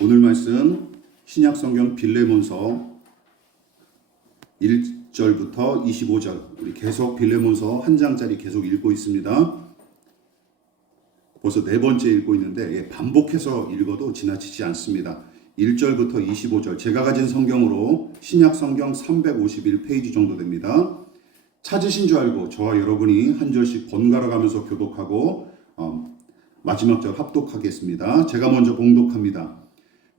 오늘 말씀 신약성경 빌레몬서 1절부터 25절 우리 계속 빌레몬서 한 장짜리 계속 읽고 있습니다. 벌써 네 번째 읽고 있는데 반복해서 읽어도 지나치지 않습니다. 1절부터 25절 제가 가진 성경으로 신약성경 351페이지 정도 됩니다. 찾으신 줄 알고 저와 여러분이 한 절씩 번갈아 가면서 교독하고 마지막 절 합독하겠습니다. 제가 먼저 봉독합니다.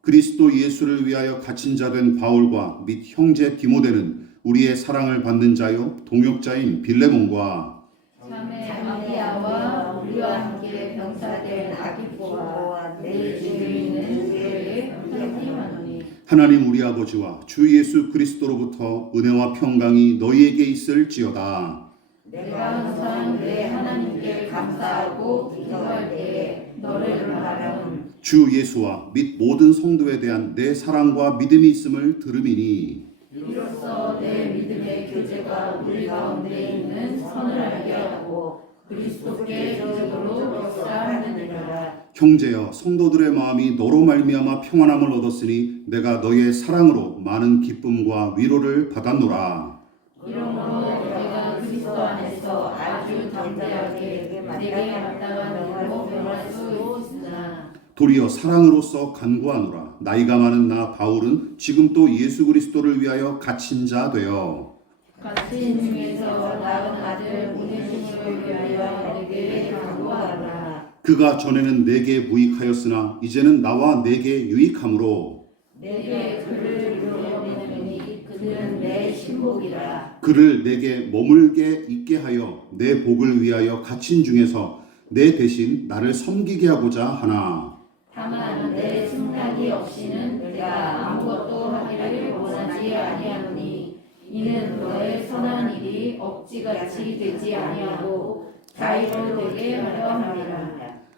그리스도 예수를 위하여 갇힌 자 된 바울과 및 형제 디모데는 우리의 사랑을 받는 자요 동역자인 빌레몬과 자매 아비아와 우리와 함께 병사된 아기포와 내 주위에 있는 교회에 편지하노니 하나님 우리 아버지와 주 예수 그리스도로부터 은혜와 평강이 너희에게 있을지어다. 내가 항상 내 하나님께 감사하고 기도할 때에 너를 바라는 주 예수와 및 모든 성도에 대한 내 사랑과 믿음이 있음을 들음이니 이로써 내 믿음의 교제가 우리 가운데 있는 선을 알게 하고 그리스도께 기적으로 역사하느니라. 형제여 성도들의 마음이 너로 말미암아 평안함을 얻었으니 내가 너희의 사랑으로 많은 기쁨과 위로를 받았노라. 이러므로 내가 그리스도 안에서 아주 담대하게 내게 마땅한 일로 변할 수 있으나 도리어 사랑으로서 간구하노라. 나이가 많은 나 바울은 지금 또 예수 그리스도를 위하여 갇힌 자 되어 갇힌 중에서 낳은 아들 오네시모를 위하여 내게 간구하라. 그가 전에는 내게 무익하였으나 이제는 나와 내게 유익함으로 내게 그를 이루어내느니 그는 내 신복이라. 그를 내게 머물게 있게 하여 내 복을 위하여 갇힌 중에서 내 대신 나를 섬기게 하고자 하나. 다만 내 승낙이 없이는 내가 아무것도 하기를 원하지 아니하노니 이는 너의 선한 일이 억지같이 되지 아니하고 자의로 되게 하려 함이라.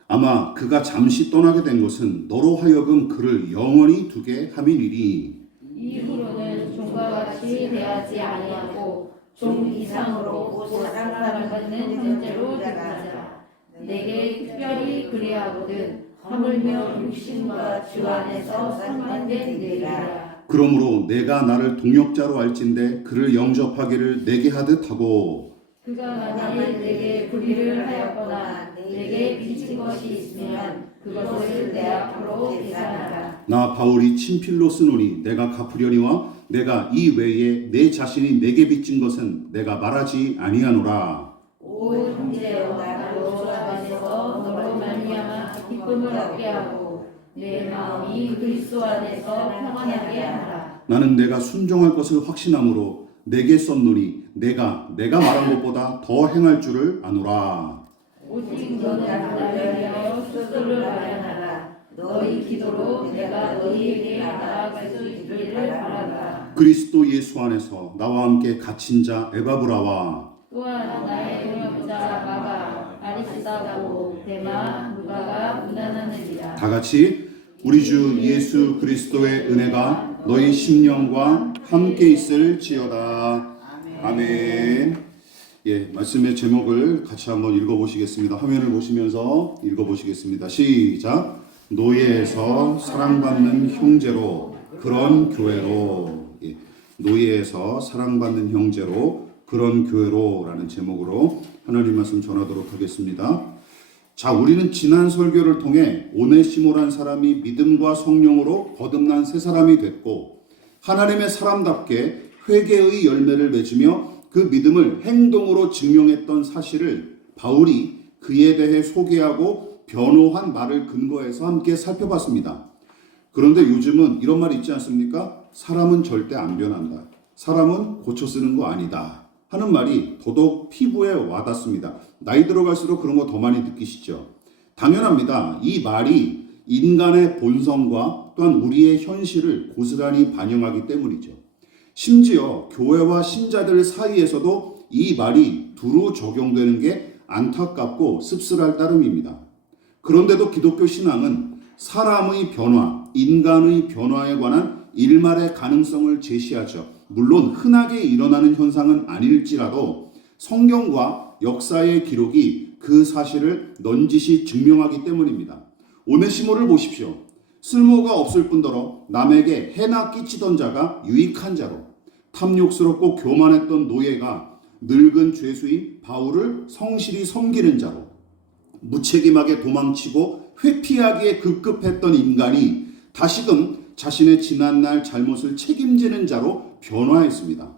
아마 그가 잠시 떠나게 된 것은 너로 하여금 그를 영원히 두게 함이니리. 이후로는 종과 같이 대하지 아니하고 종 이상으로 사랑받는 존재로 대하자. 내게 특별히 그리하거든 하물며 육신과 주 안에서 상관된 일이라. 그러므로 내가 나를 동역자로 알진대 그를 영접하기를 내게 하듯 하고 그가 만일 내게 불의를 하였거나 내게 빚진 것이 있으면 그것을 내 앞으로 계산하라. 나 바울이 친필로 쓰노니 내가 갚으려니와 내가 이 외에 내 자신이 내게 빚진 것은 내가 말하지 아니하노라. 오 형제여 나로 주 안에서 너로 말미암아 기쁨을 얻게 하고 내 마음이 그리스도 안에서 평안하게 하라. 나는 내가 순종할 것을 확신함으로 내게 썼노니 내가 말한 것보다 더 행할 줄을 아노라. 오직 너는 나를 위하여 스스로를 마련하라. 너희 기도로 내가 너희에게 나아갈 수 있기를 바란다. 그리스도 예수 안에서 나와 함께 갇힌 자 에바브라와 또한 나의 동역자 마가 아리스다고 데마 누가가 문안하느니라. 다 같이 우리 주 예수 그리스도의 은혜가 너희 심령과 함께 있을지어다. 아멘. 말씀의 제목을 같이 한번 읽어보시겠습니다. 화면을 보시면서 읽어보시겠습니다. 시작. 노예에서 사랑받는 형제로 그런 교회로. 노예에서 사랑받는 형제로 그런 교회로 라는 제목으로 하나님 말씀 전하도록 하겠습니다. 자, 우리는 지난 설교를 통해 오네시모란 사람이 믿음과 성령으로 거듭난 새 사람이 됐고 하나님의 사람답게 회개의 열매를 맺으며 그 믿음을 행동으로 증명했던 사실을 바울이 그에 대해 소개하고 변호한 말을 근거해서 함께 살펴봤습니다. 그런데 요즘은 이런 말이 있지 않습니까? 사람은 절대 안 변한다. 사람은 고쳐 쓰는 거 아니다. 하는 말이 더더욱 피부에 와닿습니다. 나이 들어갈수록 그런 거 더 많이 느끼시죠? 당연합니다. 이 말이 인간의 본성과 또한 우리의 현실을 고스란히 반영하기 때문이죠. 심지어 교회와 신자들 사이에서도 이 말이 두루 적용되는 게 안타깝고 씁쓸할 따름입니다. 그런데도 기독교 신앙은 사람의 변화, 인간의 변화에 관한 일말의 가능성을 제시하죠. 물론 흔하게 일어나는 현상은 아닐지라도 성경과 역사의 기록이 그 사실을 넌지시 증명하기 때문입니다. 오네시모를 보십시오. 쓸모가 없을 뿐더러 남에게 해나 끼치던 자가 유익한 자로, 탐욕스럽고 교만했던 노예가 늙은 죄수인 바울을 성실히 섬기는 자로, 무책임하게 도망치고 회피하기에 급급했던 인간이 다시금 자신의 지난날 잘못을 책임지는 자로 변화했습니다.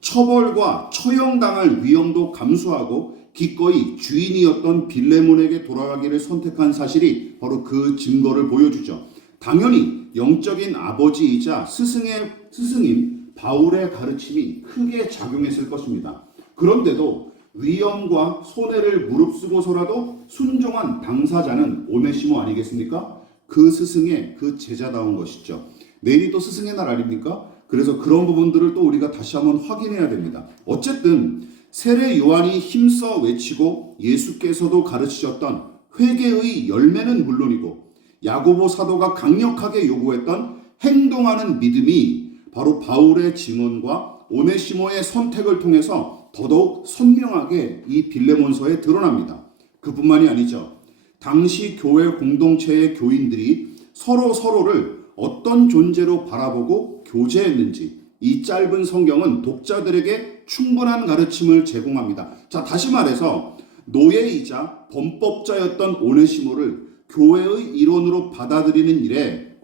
처벌과 처형당할 위험도 감수하고 기꺼이 주인이었던 빌레몬에게 돌아가기를 선택한 사실이 바로 그 증거를 보여주죠. 당연히 영적인 아버지이자 스승인 바울의 가르침이 크게 작용했을 것입니다. 그런데도 위험과 손해를 무릅쓰고서라도 순종한 당사자는 오네시모 아니겠습니까? 그 스승의 그 제자다운 것이죠. 내일이 또 스승의 날 아닙니까? 그래서 그런 부분들을 또 우리가 다시 한번 확인해야 됩니다. 어쨌든 세례 요한이 힘써 외치고 예수께서도 가르치셨던 회개의 열매는 물론이고 야고보 사도가 강력하게 요구했던 행동하는 믿음이 바로 바울의 증언과 오네시모의 선택을 통해서 더더욱 선명하게 이 빌레몬서에 드러납니다. 그뿐만이 아니죠. 당시 교회 공동체의 교인들이 서로를 어떤 존재로 바라보고 교제했는지 이 짧은 성경은 독자들에게 충분한 가르침을 제공합니다. 자, 다시 말해서 노예이자 범법자였던 오네시모를 교회의 일원으로 받아들이는 일에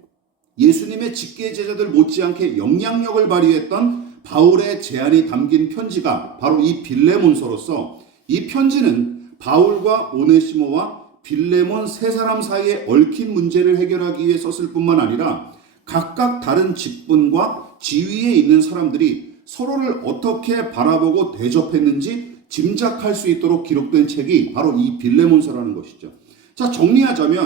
예수님의 직계 제자들 못지않게 영향력을 발휘했던 바울의 제안이 담긴 편지가 바로 이 빌레몬서로서, 이 편지는 바울과 오네시모와 빌레몬 세 사람 사이에 얽힌 문제를 해결하기 위해 썼을 뿐만 아니라 각각 다른 직분과 지위에 있는 사람들이 서로를 어떻게 바라보고 대접했는지 짐작할 수 있도록 기록된 책이 바로 이 빌레몬서라는 것이죠. 자,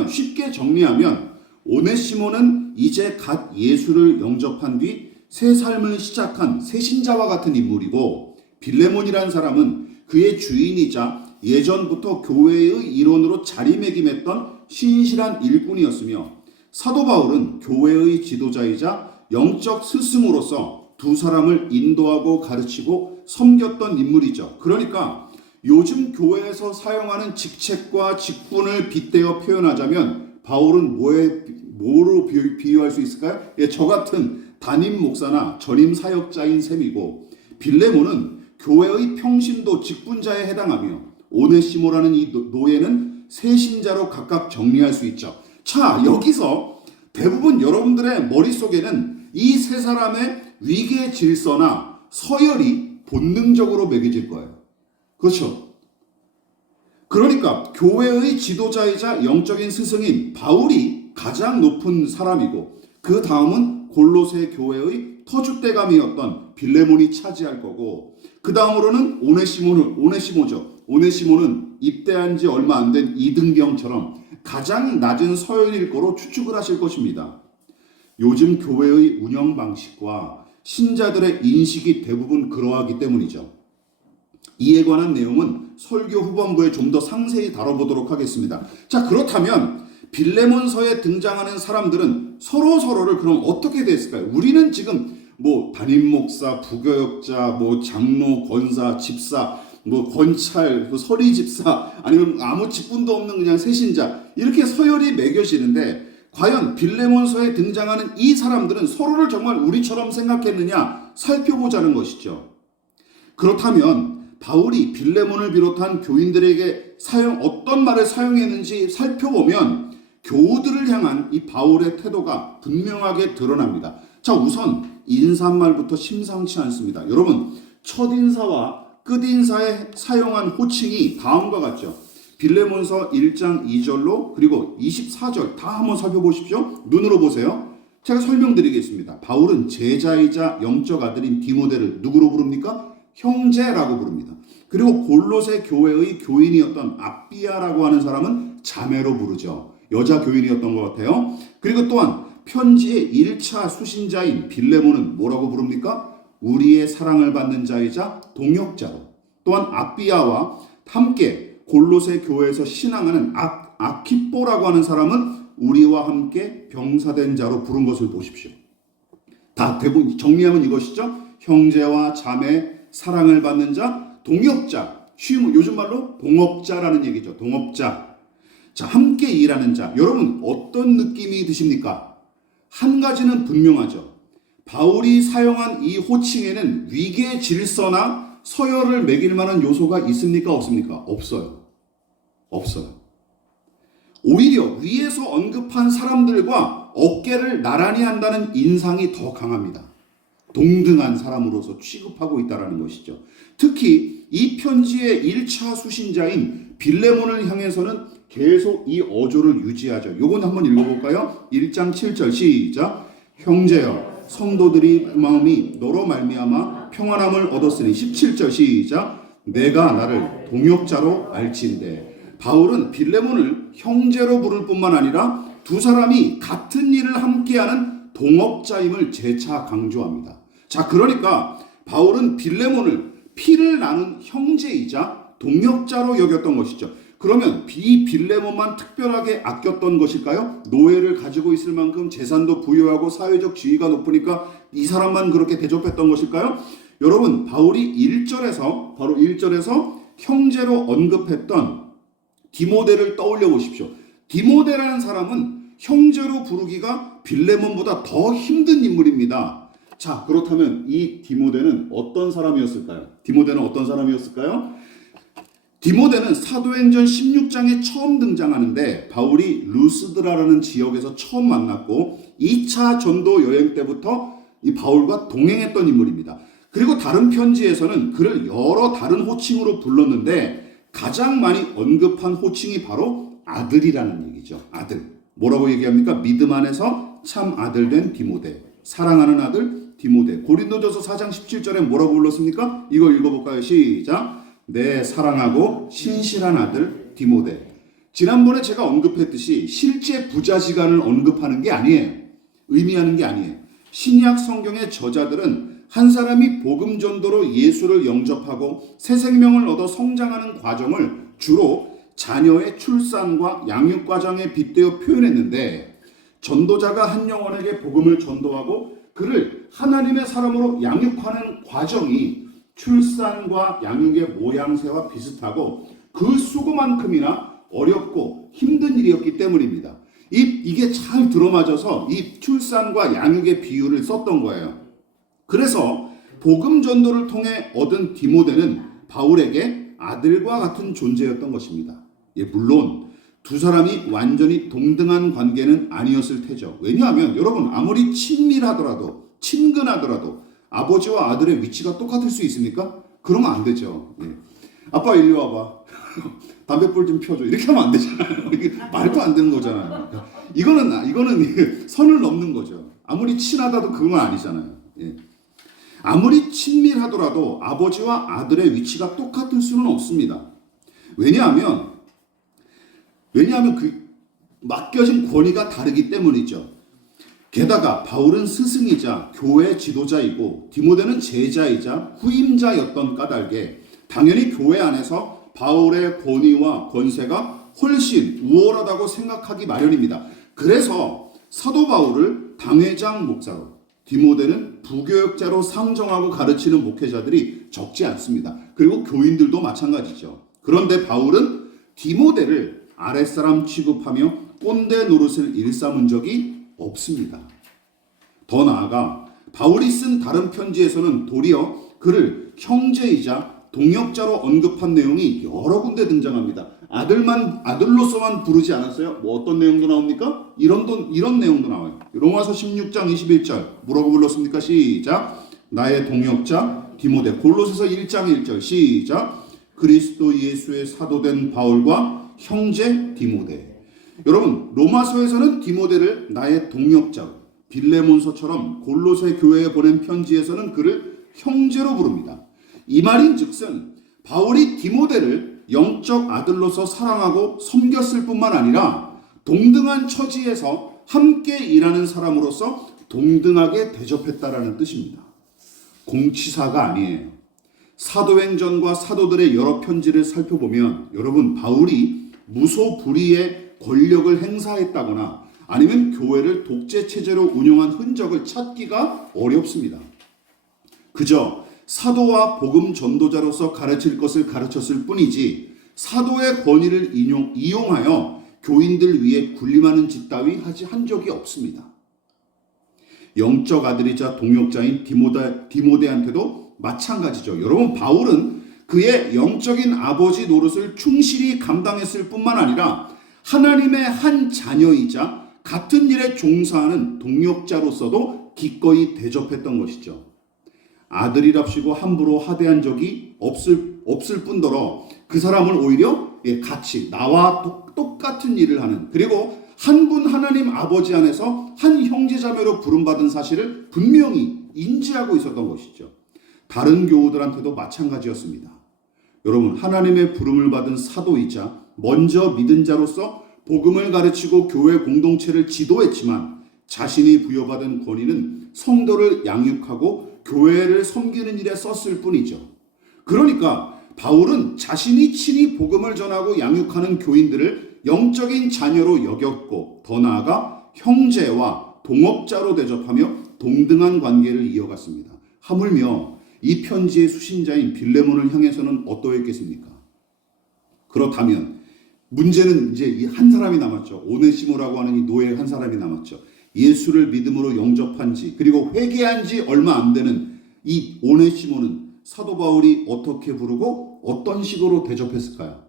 쉽게 정리하면 오네시모는 이제 갓 예수를 영접한 뒤 새 삶을 시작한 새신자와 같은 인물이고, 빌레몬이라는 사람은 그의 주인이자 예전부터 교회의 일원으로 자리매김했던 신실한 일꾼이었으며, 사도 바울은 교회의 지도자이자 영적 스승으로서 두 사람을 인도하고 가르치고 섬겼던 인물이죠. 그러니까 요즘 교회에서 사용하는 직책과 직분을 빗대어 표현하자면 바울은 뭐로 비유할 수 있을까요? 저 같은 담임 목사나 전임 사역자인 셈이고, 빌레몬은 교회의 평신도 직분자에 해당하며, 오네시모라는 이 노예는 세신자로 각각 정리할 수 있죠. 자, 여기서 대부분 여러분들의 머릿속에는 이 세 사람의 위계 질서나 서열이 본능적으로 매겨질 거예요. 그렇죠? 그러니까 교회의 지도자이자 영적인 스승인 바울이 가장 높은 사람이고, 그 다음은 골로새 교회의 터줏대감이었던 빌레몬이 차지할 거고, 그 다음으로는 오네시모죠. 오네시모는 입대한 지 얼마 안 된 이등병처럼 가장 낮은 서열일 거로 추측을 하실 것입니다. 요즘 교회의 운영 방식과 신자들의 인식이 대부분 그러하기 때문이죠. 이에 관한 내용은 설교 후반부에 좀 더 상세히 다뤄보도록 하겠습니다. 자, 그렇다면 빌레몬서에 등장하는 사람들은 서로를 그럼 어떻게 됐을까요? 우리는 지금 담임 목사, 부교역자, 장로, 권사, 집사, 권찰, 서리 집사, 아니면 아무 직분도 없는 그냥 세신자, 이렇게 서열이 매겨지는데, 과연 빌레몬서에 등장하는 이 사람들은 서로를 정말 우리처럼 생각했느냐 살펴보자는 것이죠. 그렇다면 바울이 빌레몬을 비롯한 교인들에게 어떤 말을 사용했는지 살펴보면 교우들을 향한 이 바울의 태도가 분명하게 드러납니다. 자, 우선 인사말부터 심상치 않습니다. 여러분, 첫인사와 끝인사에 사용한 호칭이 다음과 같죠. 빌레몬서 1장 2절로 그리고 24절 다 한번 살펴보십시오. 눈으로 보세요. 제가 설명드리겠습니다. 바울은 제자이자 영적 아들인 디모데를 누구로 부릅니까? 형제라고 부릅니다. 그리고 골로새 교회의 교인이었던 아비아라고 하는 사람은 자매로 부르죠. 여자 교인이었던 것 같아요. 그리고 또한 편지의 1차 수신자인 빌레몬은 뭐라고 부릅니까? 우리의 사랑을 받는 자이자 동역자로. 또한 아비아와 함께 골로새 교회에서 신앙하는 아키뽀라고 하는 사람은 우리와 함께 병사된 자로 부른 것을 보십시오. 다 대부분 정리하면 이것이죠. 형제와 자매, 사랑을 받는 자, 동역자, 요즘 말로 동업자라는 얘기죠. 동업자. 자, 함께 일하는 자. 여러분 어떤 느낌이 드십니까? 한 가지는 분명하죠. 바울이 사용한 이 호칭에는 위계 질서나 서열을 매길 만한 요소가 있습니까? 없습니까? 없어요. 없어요. 오히려 위에서 언급한 사람들과 어깨를 나란히 한다는 인상이 더 강합니다. 동등한 사람으로서 취급하고 있다는 것이죠. 특히 이 편지의 1차 수신자인 빌레몬을 향해서는 계속 이 어조를 유지하죠. 요건 한번 읽어볼까요? 1장 7절 시작. 형제여 성도들이 마음이 너로 말미암아 평안함을 얻었으니 17절 시작. 내가 나를 동역자로 알지인데. 바울은 빌레몬을 형제로 부를 뿐만 아니라 두 사람이 같은 일을 함께하는 동업자임을 재차 강조합니다. 자, 그러니까 바울은 빌레몬을 피를 나눈 형제이자 동역자로 여겼던 것이죠. 그러면 이 빌레몬만 특별하게 아꼈던 것일까요? 노예를 가지고 있을 만큼 재산도 부유하고 사회적 지위가 높으니까 이 사람만 그렇게 대접했던 것일까요? 여러분, 바울이 1절에서 바로 1절에서 형제로 언급했던 디모데를 떠올려 보십시오. 디모데라는 사람은 형제로 부르기가 빌레몬보다 더 힘든 인물입니다. 자, 그렇다면 이 디모데는 어떤 사람이었을까요? 디모데는 사도행전 16장에 처음 등장하는데 바울이 루스드라라는 지역에서 처음 만났고 2차 전도 여행 때부터 이 바울과 동행했던 인물입니다. 그리고 다른 편지에서는 그를 여러 다른 호칭으로 불렀는데 가장 많이 언급한 호칭이 바로 아들이라는 얘기죠. 아들. 뭐라고 얘기합니까? 믿음 안에서 참 아들 된 디모데. 사랑하는 아들 디모데. 고린도전서 4장 17절에 뭐라고 불렀습니까? 이거 읽어볼까요? 시작. 내 사랑하고 신실한 아들 디모데. 지난번에 제가 언급했듯이 실제 부자지간을 언급하는 게 아니에요. 의미하는 게 아니에요. 신약 성경의 저자들은 한 사람이 복음 전도로 예수를 영접하고 새 생명을 얻어 성장하는 과정을 주로 자녀의 출산과 양육 과정에 빗대어 표현했는데, 전도자가 한 영혼에게 복음을 전도하고 그를 하나님의 사람으로 양육하는 과정이 출산과 양육의 모양새와 비슷하고 그 수고만큼이나 어렵고 힘든 일이었기 때문입니다. 이게 잘 들어맞아서 이 출산과 양육의 비유를 썼던 거예요. 그래서 복음 전도를 통해 얻은 디모데는 바울에게 아들과 같은 존재였던 것입니다. 물론 두 사람이 완전히 동등한 관계는 아니었을 테죠. 왜냐하면 여러분, 아무리 친밀하더라도 친근하더라도 아버지와 아들의 위치가 똑같을 수 있습니까? 그러면 안 되죠. 아빠 이리 와봐. 담배불 좀 펴줘. 이렇게 하면 안 되잖아요. 이게 말도 안 되는 거잖아요. 이거는 선을 넘는 거죠. 아무리 친하다도 그건 아니잖아요. 아무리 친밀하더라도 아버지와 아들의 위치가 똑같을 수는 없습니다. 왜냐하면 그 맡겨진 권위가 다르기 때문이죠. 게다가 바울은 스승이자 교회 지도자이고 디모데는 제자이자 후임자였던 까닭에 당연히 교회 안에서 바울의 권위와 권세가 훨씬 우월하다고 생각하기 마련입니다. 그래서 사도 바울을 당회장 목사로, 디모데는 부교역자로 상정하고 가르치는 목회자들이 적지 않습니다. 그리고 교인들도 마찬가지죠. 그런데 바울은 디모데를 아랫사람 취급하며 꼰대 노릇을 일삼은 적이 없습니다. 더 나아가 바울이 쓴 다른 편지에서는 도리어 그를 형제이자 동역자로 언급한 내용이 여러 군데 등장합니다. 아들로서만 부르지 않았어요. 뭐 어떤 내용도 나옵니까? 이런 내용도 나와요. 로마서 16장 21절 뭐라고 불렀습니까? 시작. 나의 동역자 디모데. 골로새서 1장 1절 시작. 그리스도 예수의 사도된 바울과 형제 디모데. 여러분, 로마서에서는 디모데를 나의 동역자로, 빌레몬서처럼 골로새 교회에 보낸 편지에서는 그를 형제로 부릅니다. 이 말인즉슨 바울이 디모데를 영적 아들로서 사랑하고 섬겼을 뿐만 아니라 동등한 처지에서 함께 일하는 사람으로서 동등하게 대접했다라는 뜻입니다. 공치사가 아니에요. 사도행전과 사도들의 여러 편지를 살펴보면 여러분, 바울이 무소불위의 권력을 행사했다거나 아니면 교회를 독재 체제로 운영한 흔적을 찾기가 어렵습니다. 그저 사도와 복음 전도자로서 가르칠 것을 가르쳤을 뿐이지 사도의 권위를 이용하여 교인들 위해 군림하는 짓 따위 한 적이 없습니다. 영적 아들이자 동역자인 디모데한테도 마찬가지죠. 여러분, 바울은 그의 영적인 아버지 노릇을 충실히 감당했을 뿐만 아니라 하나님의 한 자녀이자 같은 일에 종사하는 동역자로서도 기꺼이 대접했던 것이죠. 아들이랍시고 함부로 하대한 적이 없을 뿐더러 그 사람을 오히려 같이 나와 똑같은 일을 하는, 그리고 한 분 하나님 아버지 안에서 한 형제자매로 부름받은 사실을 분명히 인지하고 있었던 것이죠. 다른 교우들한테도 마찬가지였습니다. 여러분, 하나님의 부름을 받은 사도이자 먼저 믿은 자로서 복음을 가르치고 교회 공동체를 지도했지만 자신이 부여받은 권위는 성도를 양육하고 교회를 섬기는 일에 썼을 뿐이죠. 그러니까 바울은 자신이 친히 복음을 전하고 양육하는 교인들을 영적인 자녀로 여겼고, 더 나아가 형제와 동업자로 대접하며 동등한 관계를 이어갔습니다. 하물며 이 편지의 수신자인 빌레몬을 향해서는 어떠했겠습니까? 그렇다면 문제는 이제 이 한 사람이 남았죠. 오네시모라고 하는 이 노예 한 사람이 남았죠. 예수를 믿음으로 영접한 지, 그리고 회개한 지 얼마 안 되는 이 오네시모는 사도 바울이 어떻게 부르고 어떤 식으로 대접했을까요?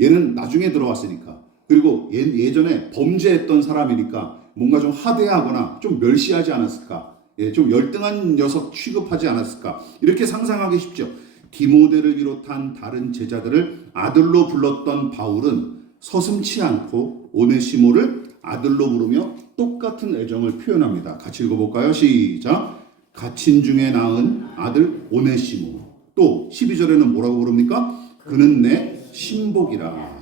얘는 나중에 들어왔으니까, 그리고 예전에 범죄했던 사람이니까 뭔가 좀 하대하거나 좀 멸시하지 않았을까? 좀 열등한 녀석 취급하지 않았을까? 이렇게 상상하기 쉽죠. 디모데를 비롯한 다른 제자들을 아들로 불렀던 바울은 서슴치 않고 오네시모를 아들로 부르며 똑같은 애정을 표현합니다. 같이 읽어볼까요? 시작. 갇힌 중에 낳은 아들 오네시모. 또 12절에는 뭐라고 부릅니까? 그는 내 신복이라.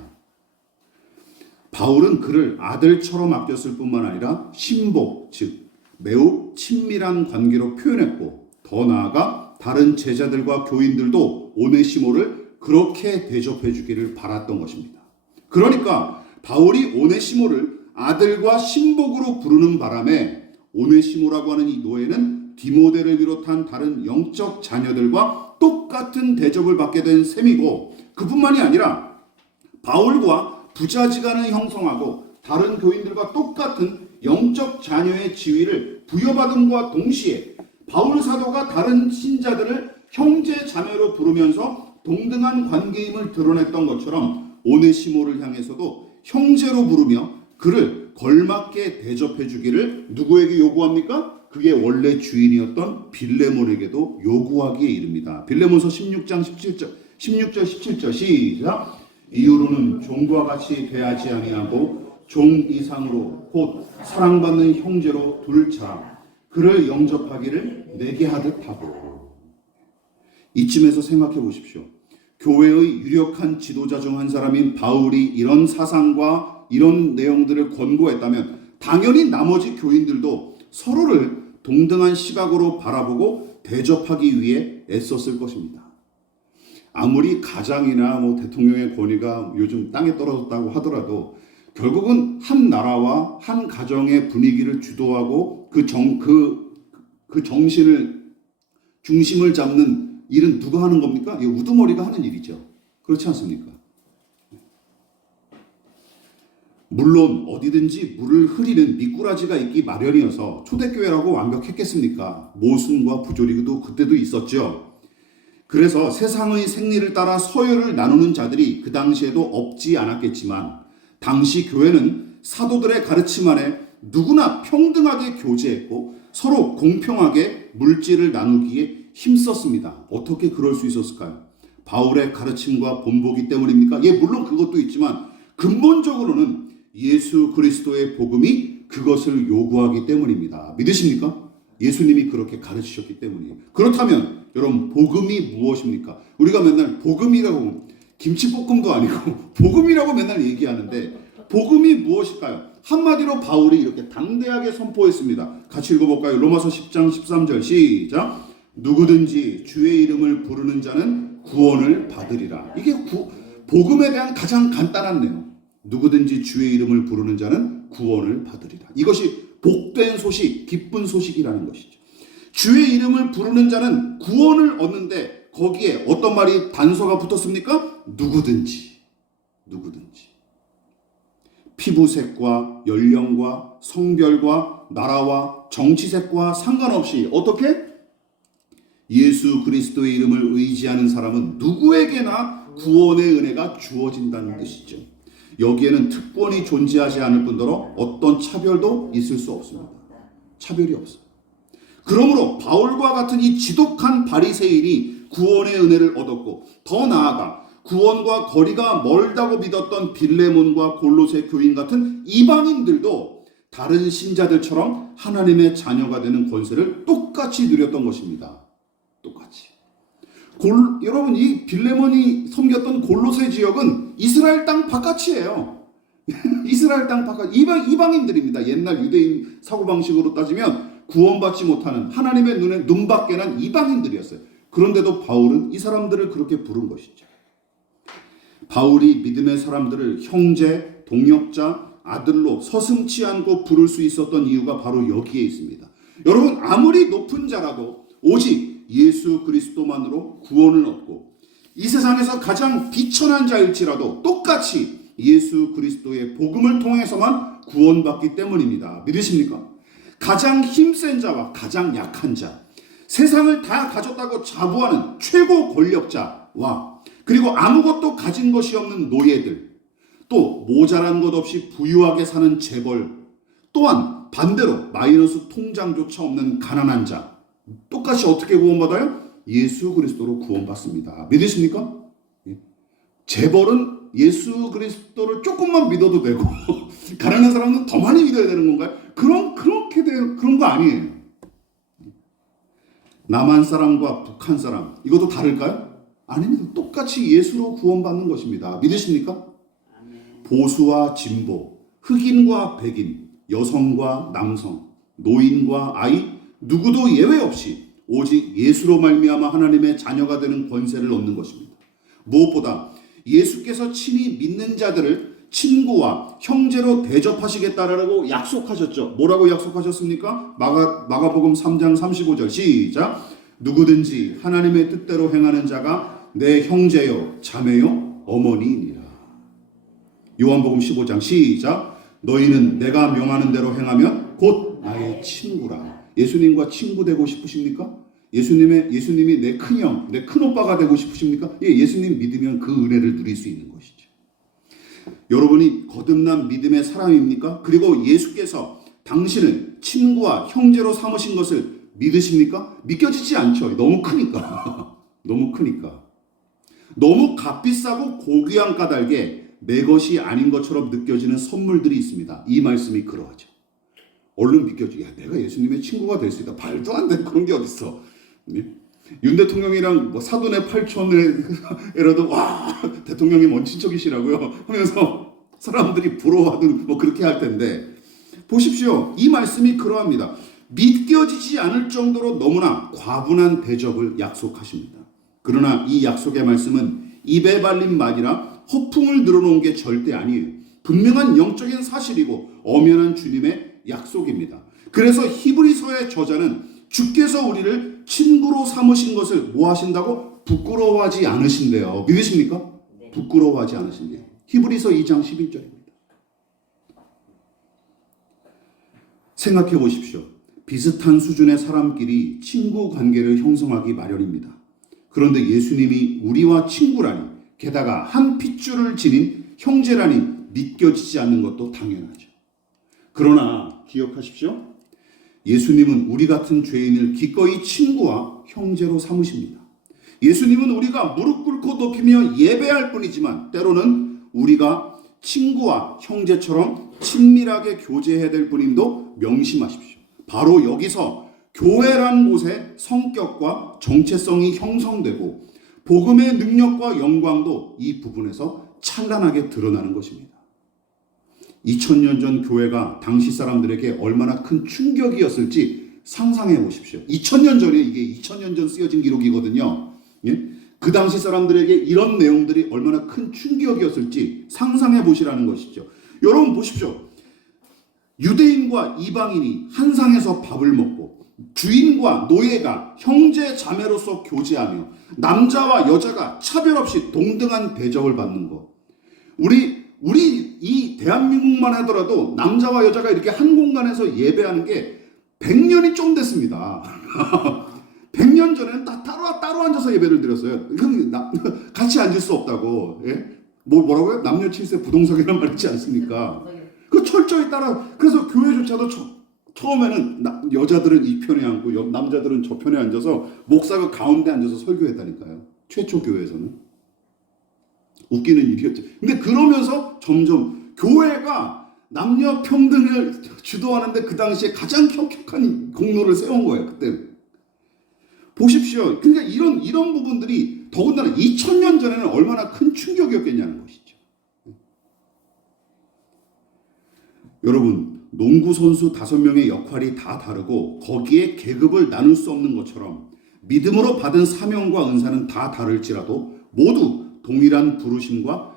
바울은 그를 아들처럼 아꼈을 뿐만 아니라 신복, 즉 매우 친밀한 관계로 표현했고, 더 나아가 다른 제자들과 교인들도 오네시모를 그렇게 대접해 주기를 바랐던 것입니다. 그러니까 바울이 오네시모를 아들과 신복으로 부르는 바람에 오네시모라고 하는 이 노예는 디모데를 비롯한 다른 영적 자녀들과 똑같은 대접을 받게 된 셈이고, 그뿐만이 아니라 바울과 부자지간을 형성하고 다른 교인들과 똑같은 영적 자녀의 지위를 부여받음과 동시에 바울 사도가 다른 신자들을 형제 자매로 부르면서 동등한 관계임을 드러냈던 것처럼 오네시모를 향해서도 형제로 부르며 그를 걸맞게 대접해 주기를 누구에게 요구합니까? 그게 원래 주인이었던 빌레몬에게도 요구하기에 이릅니다. 빌레몬서 16장 17절 17절 시작. 이후로는 종과 같이 대하지 아니하고 종 이상으로 곧 사랑받는 형제로 둘 자라 그를 영접하기를 내게 하듯 하고. 이쯤에서 생각해 보십시오. 교회의 유력한 지도자 중 한 사람인 바울이 이런 사상과 이런 내용들을 권고했다면 당연히 나머지 교인들도 서로를 동등한 시각으로 바라보고 대접하기 위해 애썼을 것입니다. 아무리 가장이나 대통령의 권위가 요즘 땅에 떨어졌다고 하더라도 결국은 한 나라와 한 가정의 분위기를 주도하고 그 정신을 중심을 잡는 일은 누가 하는 겁니까? 이게 우두머리가 하는 일이죠. 그렇지 않습니까? 물론 어디든지 물을 흐리는 미꾸라지가 있기 마련이어서 초대교회라고 완벽했겠습니까? 모순과 부조리도 그때도 있었죠. 그래서 세상의 생리를 따라 서열을 나누는 자들이 그 당시에도 없지 않았겠지만 당시 교회는 사도들의 가르침 안에 누구나 평등하게 교제했고 서로 공평하게 물질을 나누기에 힘썼습니다. 어떻게 그럴 수 있었을까요? 바울의 가르침과 본보기 때문입니까? 물론 그것도 있지만 근본적으로는 예수 그리스도의 복음이 그것을 요구하기 때문입니다. 믿으십니까? 예수님이 그렇게 가르치셨기 때문이에요. 그렇다면 여러분, 복음이 무엇입니까? 우리가 맨날 복음이라고, 김치볶음도 아니고 복음이라고 맨날 얘기하는데 복음이 무엇일까요? 한마디로 바울이 이렇게 당대하게 선포했습니다. 같이 읽어볼까요? 로마서 10장 13절 시작. 누구든지 주의 이름을 부르는 자는 구원을 받으리라. 이게 복음에 대한 가장 간단한 내용. 누구든지 주의 이름을 부르는 자는 구원을 받으리라. 이것이 복된 소식, 기쁜 소식이라는 것이죠. 주의 이름을 부르는 자는 구원을 얻는데 거기에 어떤 말이 단서가 붙었습니까? 누구든지. 피부색과 연령과 성별과 나라와 정치색과 상관없이 어떻게? 예수 그리스도의 이름을 의지하는 사람은 누구에게나 구원의 은혜가 주어진다는 뜻이죠. 여기에는 특권이 존재하지 않을 뿐더러 어떤 차별도 있을 수 없습니다. 차별이 없어요. 그러므로 바울과 같은 이 지독한 바리새인이 구원의 은혜를 얻었고, 더 나아가 구원과 거리가 멀다고 믿었던 빌레몬과 골로새 교인 같은 이방인들도 다른 신자들처럼 하나님의 자녀가 되는 권세를 똑같이 누렸던 것입니다. 똑같이. 여러분, 이 빌레몬이 섬겼던 골로새 지역은 이스라엘 땅 바깥이에요. 이스라엘 땅 바깥, 이방인들입니다. 옛날 유대인 사고방식으로 따지면 구원받지 못하는, 하나님의 눈에 눈밖에 난 이방인들이었어요. 그런데도 바울은 이 사람들을 그렇게 부른 것이죠. 바울이 믿음의 사람들을 형제, 동역자, 아들로 서슴지 않고 부를 수 있었던 이유가 바로 여기에 있습니다. 여러분, 아무리 높은 자라도 오직 예수 그리스도만으로 구원을 얻고, 이 세상에서 가장 비천한 자일지라도 똑같이 예수 그리스도의 복음을 통해서만 구원받기 때문입니다. 믿으십니까? 가장 힘센 자와 가장 약한 자, 세상을 다 가졌다고 자부하는 최고 권력자와 그리고 아무것도 가진 것이 없는 노예들, 또 모자란 것 없이 부유하게 사는 재벌, 또한 반대로 마이너스 통장조차 없는 가난한 자, 똑같이 어떻게 구원받아요? 예수 그리스도로 구원받습니다. 믿으십니까? 재벌은 예수 그리스도를 조금만 믿어도 되고 가난한 사람은 더 많이 믿어야 되는 건가요? 그런 거 아니에요. 남한 사람과 북한 사람, 이것도 다를까요? 아닙니다. 똑같이 예수로 구원받는 것입니다. 믿으십니까? 보수와 진보, 흑인과 백인, 여성과 남성, 노인과 아이, 누구도 예외 없이 오직 예수로 말미암아 하나님의 자녀가 되는 권세를 얻는 것입니다. 무엇보다 예수께서 친히 믿는 자들을 친구와 형제로 대접하시겠다라고 약속하셨죠. 뭐라고 약속하셨습니까? 마가복음 3장 35절 시작. 누구든지 하나님의 뜻대로 행하는 자가 내 형제요 자매요 어머니이니라. 요한복음 15장 시작. 너희는 내가 명하는 대로 행하면 곧 나의 친구라. 예수님과 친구 되고 싶으십니까? 예수님이 내 큰형, 내 큰오빠가 되고 싶으십니까? 예수님 믿으면 그 은혜를 누릴 수 있는 것이죠. 여러분이 거듭난 믿음의 사람입니까? 그리고 예수께서 당신을 친구와 형제로 삼으신 것을 믿으십니까? 믿겨지지 않죠. 너무 크니까. 너무 크니까. 너무 값비싸고 고귀한 까닭에 내 것이 아닌 것처럼 느껴지는 선물들이 있습니다. 이 말씀이 그러하죠. 얼른 믿겨져. 야, 내가 예수님의 친구가 될 수 있다. 말도 안 되는 그런 게 어딨어. 윤 대통령이랑 사돈의 팔촌에라도 와 대통령이 먼 친척이시라고요 하면서 사람들이 부러워하든 그렇게 할 텐데, 보십시오. 이 말씀이 그러합니다. 믿겨지지 않을 정도로 너무나 과분한 대접을 약속하십니다. 그러나 이 약속의 말씀은 입에 발린 말이라 허풍을 늘어놓은 게 절대 아니에요. 분명한 영적인 사실이고 엄연한 주님의 약속입니다. 그래서 히브리서의 저자는 주께서 우리를 친구로 삼으신 것을 뭐 하신다고? 부끄러워하지 않으신대요. 믿으십니까? 네. 부끄러워하지 않으신대요. 히브리서 2장 11절입니다. 생각해 보십시오. 비슷한 수준의 사람끼리 친구 관계를 형성하기 마련입니다. 그런데 예수님이 우리와 친구라니, 게다가 한 핏줄을 지닌 형제라니 믿겨지지 않는 것도 당연하죠. 그러나 기억하십시오. 예수님은 우리 같은 죄인을 기꺼이 친구와 형제로 삼으십니다. 예수님은 우리가 무릎 꿇고 높이며 예배할 뿐이지만 때로는 우리가 친구와 형제처럼 친밀하게 교제해야 될 뿐임도 명심하십시오. 바로 여기서 교회란 곳의 성격과 정체성이 형성되고 복음의 능력과 영광도 이 부분에서 찬란하게 드러나는 것입니다. 2000년 전 교회가 당시 사람들에게 얼마나 큰 충격이었을지 상상해 보십시오. 2000년 전에, 이게 2000년 전 쓰여진 기록이거든요. 예? 그 당시 사람들에게 이런 내용들이 얼마나 큰 충격이었을지 상상해 보시라는 것이죠. 여러분 보십시오. 유대인과 이방인이 한 상에서 밥을 먹고 주인과 노예가 형제 자매로서 교제하며 남자와 여자가 차별 없이 동등한 대접을 받는 것. 우리 이 대한민국만 하더라도 남자와 여자가 이렇게 한 공간에서 예배하는 게 100년이 좀 됐습니다. 100년 전에는 다 따로 앉아서 예배를 드렸어요. 같이 앉을 수 없다고. 예? 뭐라고요? 남녀 칠세 부동석이란 말 있지 않습니까? 그 철저히 따라. 그래서 교회조차도 처음에는 여자들은 이 편에 앉고 남자들은 저 편에 앉아서 목사가 가운데 앉아서 설교했다니까요. 최초 교회에서는. 웃기는 일이었죠. 근데 그러면서 점점 교회가 남녀 평등을 주도하는데 그 당시에 가장 혁혁한 공로를 세운 거예요. 그때 보십시오. 그러니까 이런 부분들이 더군다나 2000년 전에는 얼마나 큰 충격이었겠냐는 것이죠. 여러분, 농구 선수 5명의 역할이 다 다르고 거기에 계급을 나눌 수 없는 것처럼 믿음으로 받은 사명과 은사는 다 다를지라도 모두 동일한 부르심과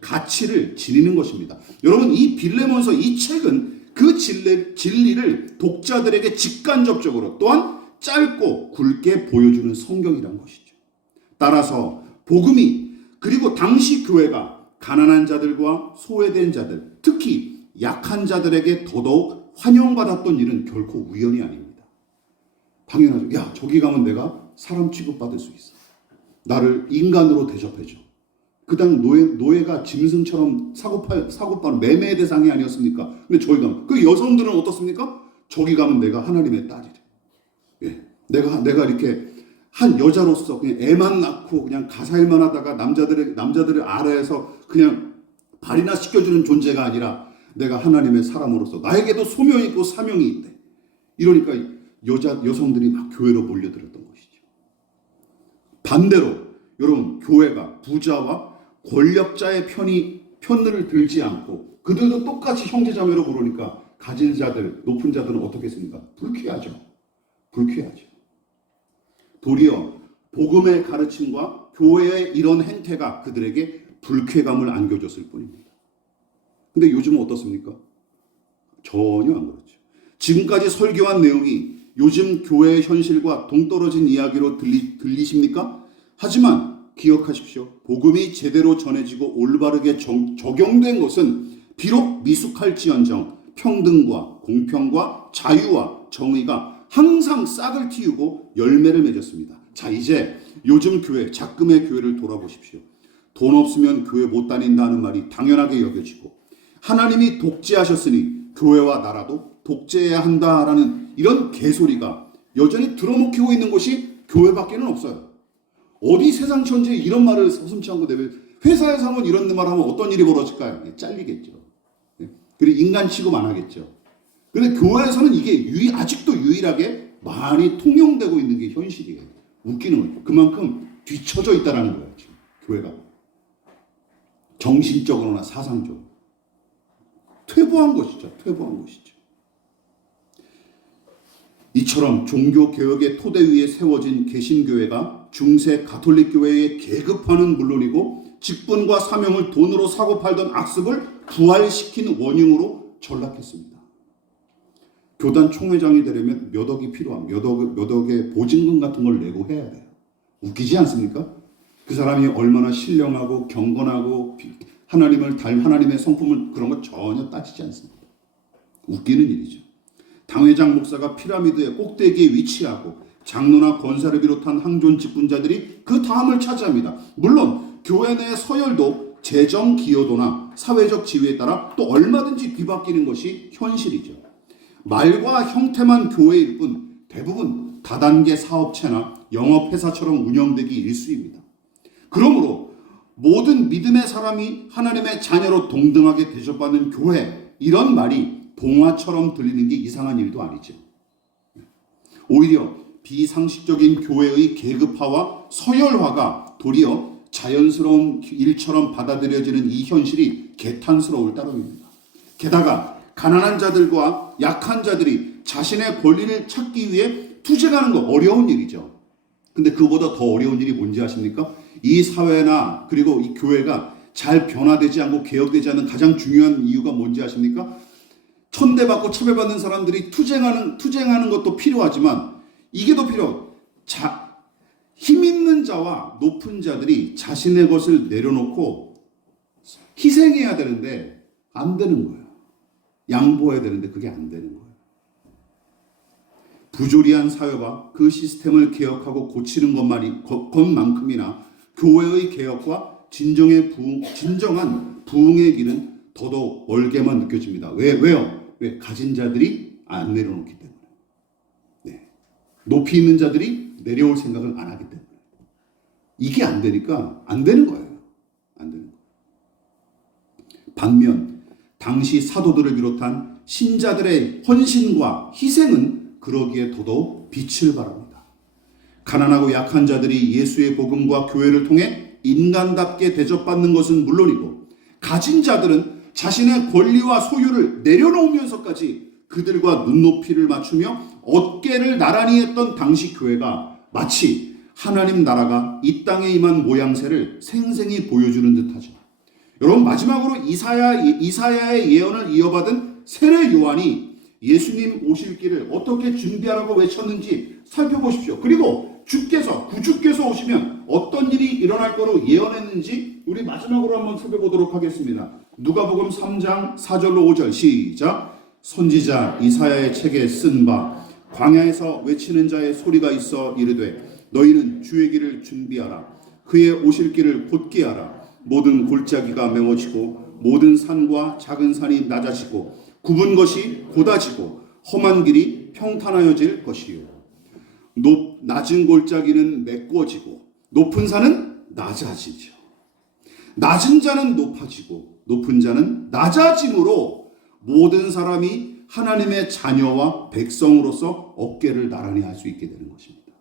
가치를 지니는 것입니다. 여러분, 이 빌레몬서 이 책은 그 진리를 독자들에게 직간접적으로 또한 짧고 굵게 보여주는 성경이란 것이죠. 따라서 복음이 그리고 당시 교회가 가난한 자들과 소외된 자들, 특히 약한 자들에게 더더욱 환영받았던 일은 결코 우연이 아닙니다. 당연하죠. 야, 저기 가면 내가 사람 취급받을 수 있어. 나를 인간으로 대접해줘. 그 당 노예가 짐승처럼 사고팔 매매의 대상이 아니었습니까? 근데 저기 가면 그 여성들은 어떻습니까? 저기 가면 내가 하나님의 딸이래. 예, 내가 이렇게 한 여자로서 그냥 애만 낳고 그냥 가사일만 하다가 남자들을 아래에서 그냥 발이나 씻겨주는 존재가 아니라 내가 하나님의 사람으로서 나에게도 소명이 있고 사명이 있대. 이러니까 여성들이 막 교회로 몰려들었던 것이죠. 반대로 여러분, 교회가 부자와 권력자의 편을 들지 않고 그들도 똑같이 형제자매로 부르니까 가진 자들, 높은 자들은 어떻게 했습니까? 불쾌하죠. 도리어 복음의 가르침과 교회의 이런 행태가 그들에게 불쾌감을 안겨줬을 뿐입니다. 근데 요즘은 어떻습니까? 전혀 안 그렇죠. 지금까지 설교한 내용이 요즘 교회의 현실과 동떨어진 이야기로 들리십니까? 하지만 기억하십시오. 복음이 제대로 전해지고 올바르게 적용된 것은 비록 미숙할지언정 평등과 공평과 자유와 정의가 항상 싹을 틔우고 열매를 맺었습니다. 자, 이제 요즘 교회, 작금의 교회를 돌아보십시오. 돈 없으면 교회 못 다닌다는 말이 당연하게 여겨지고 하나님이 독재하셨으니 교회와 나라도 독재해야 한다라는 이런 개소리가 여전히 들어먹히고 있는 것이 교회밖에는 없어요. 어디 세상 천지에 이런 말을 서슴지 않고 내면 회사에서 하면 이런 말 하면 어떤 일이 벌어질까요? 잘리겠죠. 그리고 인간 취급 안 하겠죠. 그런데 교회에서는 이게 아직도 유일하게 많이 통용되고 있는 게 현실이에요. 웃기는 거예요. 그만큼 뒤처져 있다는 거예요. 지금 교회가. 정신적으로나 사상적으로. 퇴보한 것이죠. 이처럼 종교개혁의 토대 위에 세워진 개신교회가 중세 가톨릭 교회의 계급화는 물론이고 직분과 사명을 돈으로 사고 팔던 악습을 부활시킨 원흉으로 전락했습니다. 교단 총회장이 되려면 몇 억이 필요함. 몇 억의 보증금 같은 걸 내고 해야 돼요. 웃기지 않습니까? 그 사람이 얼마나 신령하고 경건하고 하나님의 성품을 그런 거 전혀 따지지 않습니다. 웃기는 일이죠. 당회장 목사가 피라미드의 꼭대기에 위치하고 장로나 권사를 비롯한 항존 직분자들이 그 다음을 차지합니다. 물론 교회 내 서열도 재정 기여도나 사회적 지위에 따라 또 얼마든지 뒤바뀌는 것이 현실이죠. 말과 형태만 교회일 뿐 대부분 다단계 사업체나 영업회사처럼 운영되기 일쑤입니다. 그러므로 모든 믿음의 사람이 하나님의 자녀로 동등하게 대접받는 교회, 이런 말이 동화처럼 들리는 게 이상한 일도 아니죠. 오히려 비상식적인 교회의 계급화와 서열화가 도리어 자연스러운 일처럼 받아들여지는 이 현실이 개탄스러울 따름입니다. 게다가 가난한 자들과 약한 자들이 자신의 권리를 찾기 위해 투쟁하는 거 어려운 일이죠. 근데 그보다 더 어려운 일이 뭔지 아십니까? 이 사회나 그리고 이 교회가 잘 변화되지 않고 개혁되지 않는 가장 중요한 이유가 뭔지 아십니까? 천대받고 차별받는 사람들이 투쟁하는 것도 필요하지만 이게 더 필요해요. 힘 있는 자와 높은 자들이 자신의 것을 내려놓고 희생해야 되는데 안 되는 거예요. 양보해야 되는데 그게 안 되는 거예요. 부조리한 사회와 그 시스템을 개혁하고 고치는 것만큼이나 교회의 개혁과 진정한 부흥의 길은 더더욱 멀게만 느껴집니다. 왜요? 왜? 가진 자들이 안 내려놓기 때문에. 네. 높이 있는 자들이 내려올 생각을 안 하기 때문에. 이게 안 되니까 안 되는 거예요. 안 되는 거예요. 반면 당시 사도들을 비롯한 신자들의 헌신과 희생은 그러기에 더더욱 빛을 발합니다. 가난하고 약한 자들이 예수의 복음과 교회를 통해 인간답게 대접받는 것은 물론이고, 가진 자들은 자신의 권리와 소유를 내려놓으면서까지 그들과 눈높이를 맞추며 어깨를 나란히 했던 당시 교회가 마치 하나님 나라가 이 땅에 임한 모양새를 생생히 보여주는 듯하죠. 여러분, 마지막으로 이사야의 예언을 이어받은 세례 요한이 예수님 오실 길을 어떻게 준비하라고 외쳤는지 살펴보십시오. 그리고 구주께서 오시면 어떤 일이 일어날 거로 예언했는지 우리 마지막으로 한번 살펴보도록 하겠습니다. 누가복음 3장 4절로 5절 시작. 선지자 이사야의 책에 쓴 바 광야에서 외치는 자의 소리가 있어 이르되 너희는 주의 길을 준비하라. 그의 오실 길을 곧게 하라. 모든 골짜기가 메워지고 모든 산과 작은 산이 낮아지고 굽은 것이 곧아지고 험한 길이 평탄하여질 것이요. 낮은 골짜기는 메꿔지고 높은 산은 낮아지죠. 낮은 자는 높아지고 높은 자는 낮아짐으로 모든 사람이 하나님의 자녀와 백성으로서 어깨를 나란히 할 수 있게 되는 것입니다.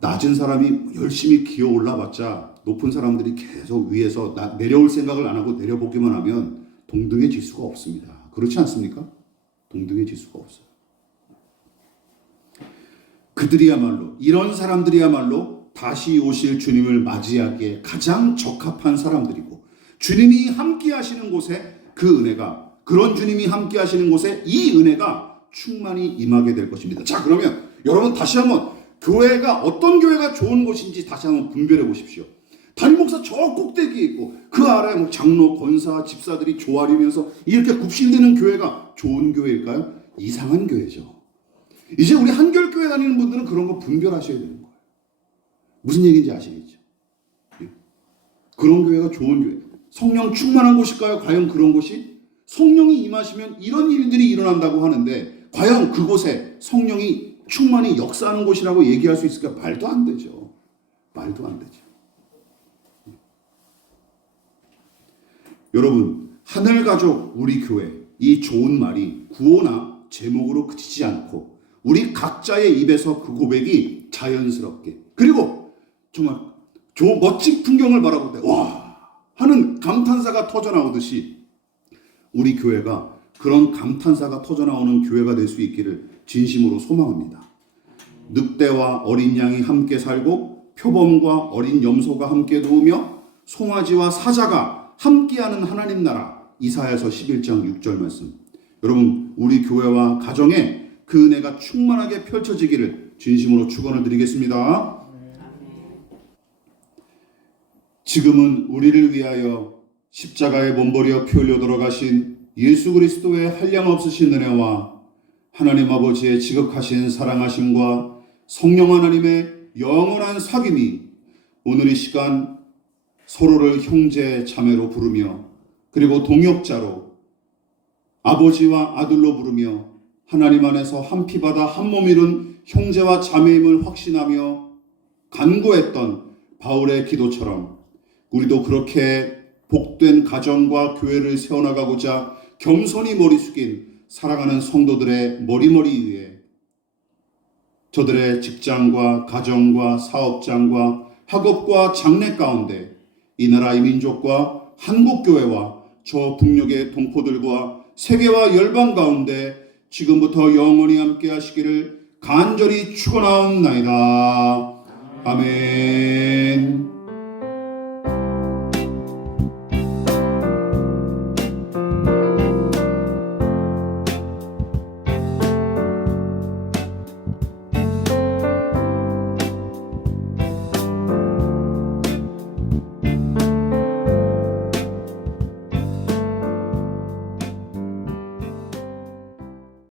낮은 사람이 열심히 기어 올라봤자 높은 사람들이 계속 위에서 내려올 생각을 안 하고 내려보기만 하면 동등해질 수가 없습니다. 그렇지 않습니까? 동등해질 수가 없어요. 이런 사람들이야말로 다시 오실 주님을 맞이하기에 가장 적합한 사람들이고, 주님이 함께 하시는 곳에 그런 주님이 함께 하시는 곳에 이 은혜가 충만히 임하게 될 것입니다. 자, 그러면 여러분 다시 한번 어떤 교회가 좋은 곳인지 다시 한번 분별해 보십시오. 담임 목사 저 꼭대기에 있고 그 아래 장로, 권사, 집사들이 조아리면서 이렇게 굽신대는 교회가 좋은 교회일까요? 이상한 교회죠. 이제 우리 한결교회 다니는 분들은 그런 거 분별하셔야 되는 거예요. 무슨 얘기인지 아시겠죠? 그런 교회가 좋은 교회. 성령 충만한 곳일까요? 과연 그런 곳이? 성령이 임하시면 이런 일들이 일어난다고 하는데 과연 그곳에 성령이 충만히 역사하는 곳이라고 얘기할 수 있을까? 말도 안 되죠. 말도 안 되죠. 여러분, 하늘가족 우리 교회, 이 좋은 말이 구호나 제목으로 그치지 않고 우리 각자의 입에서 그 고백이 자연스럽게, 그리고 정말 멋진 풍경을 바라볼 때 와 하는 감탄사가 터져나오듯이 우리 교회가 그런 감탄사가 터져나오는 교회가 될 수 있기를 진심으로 소망합니다. 늑대와 어린 양이 함께 살고 표범과 어린 염소가 함께 누우며 송아지와 사자가 함께하는 하나님 나라, 이사야서 11장 6절 말씀. 여러분, 우리 교회와 가정에 그 은혜가 충만하게 펼쳐지기를 진심으로 축원을 드리겠습니다. 지금은 우리를 위하여 십자가에 몸버려 피 흘려 돌아가신 예수 그리스도의 한량없으신 은혜와 하나님 아버지의 지극하신 사랑하심과 성령 하나님의 영원한 사귐이 오늘 이 시간 서로를 형제 자매로 부르며, 그리고 동역자로 아버지와 아들로 부르며 하나님 안에서 한 피바다 한 몸 이룬 형제와 자매임을 확신하며 간구했던 바울의 기도처럼 우리도 그렇게 복된 가정과 교회를 세워나가고자 겸손히 머리 숙인 사랑하는 성도들의 머리머리 위에 저들의 직장과 가정과 사업장과 학업과 장래 가운데 이 나라의 민족과 한국교회와 저 북녘의 동포들과 세계와 열방 가운데 지금부터 영원히 함께 하시기를 간절히 축원하옵나이다. 아멘.